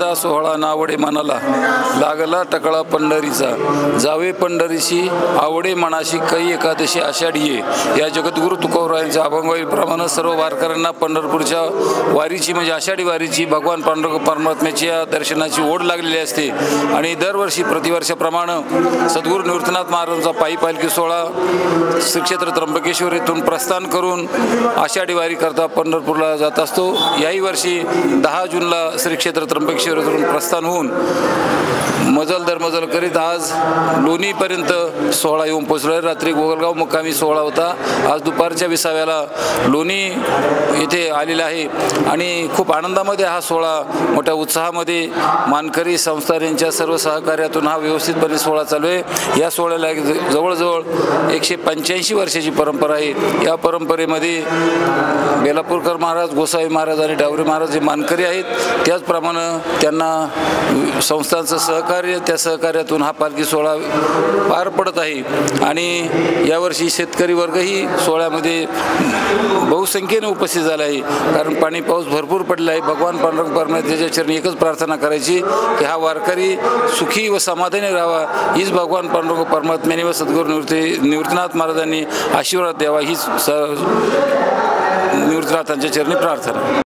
सोहळा नावडे मनाला लागला टकळा पंढरीचा जावे पंढरीशी आवडे मनाशी कै एकादशी आषाढीये। या जगद्गुरु तुकोबरायांच्या अभंगाप्रमाणे सर्व वारकऱ्यांना पंढरपूरच्या वारीची म्हणजे आषाढी वारीची भगवान पांडुरंग परमात्म्याच्या दर्शनाची ओढ लागलेली असते आणि दरवर्षी प्रतिवर्षाप्रमाणे सद्गुरू निवृत्तीनाथ महाराजांचा पायी पालखी सोहळा श्री क्षेत्र त्र्यंबकेश्वर येथून प्रस्थान करून आषाढी वारी करता पंढरपूरला जात असतो। याही वर्षी 10 जूनला श्री क्षेत्र त्र्यंबकेश्वर प्रस्थान होऊन मजल दर मजल करीत आज लोणीपर्यंत सोहळा येऊन पोहोचला। रात्री गोगलगाव मुक्कामी सोहळा होता। आज दुपारच्या 20व्याला लोणी येथे आलेला आहे आणि खूप आनंदामध्ये हा सोहळा मोठ्या उत्साहामध्ये मानकरी संस्थान यांच्या सर्व सहकार्यातून हा व्यवस्थितपणे सोहळा चालू आहे। या सोहळ्याला जवळजवळ 185 वर्षाची परंपरा आहे। या परंपरेमध्ये बेलापूरकर महाराज, गोसावी महाराज आणि डावरे महाराज हे मानकरी आहेत। त्याचप्रमाणे त्यांना संस्थांचं सहकार्य, त्या सहकार्यातून हा पालखी सोहळा पार पडत आहे आणि यावर्षी शेतकरी वर्गही सोहळ्यामध्ये बहुसंख्येने उपस्थित झाला आहे, कारण पाणी पाऊस भरपूर पडला आहे। भगवान पांडुरंग परमात्म्याच्या चरणी एकच प्रार्थना करायची की हा वारकरी सुखी व समाधानी राहावा, हीच भगवान पांडुरंग परमात्म्याने व सद्गुरू निवृत्तीनाथ महाराजांनी आशीर्वाद द्यावा, हीच निवृत्तीनाथांच्या चरणी प्रार्थना।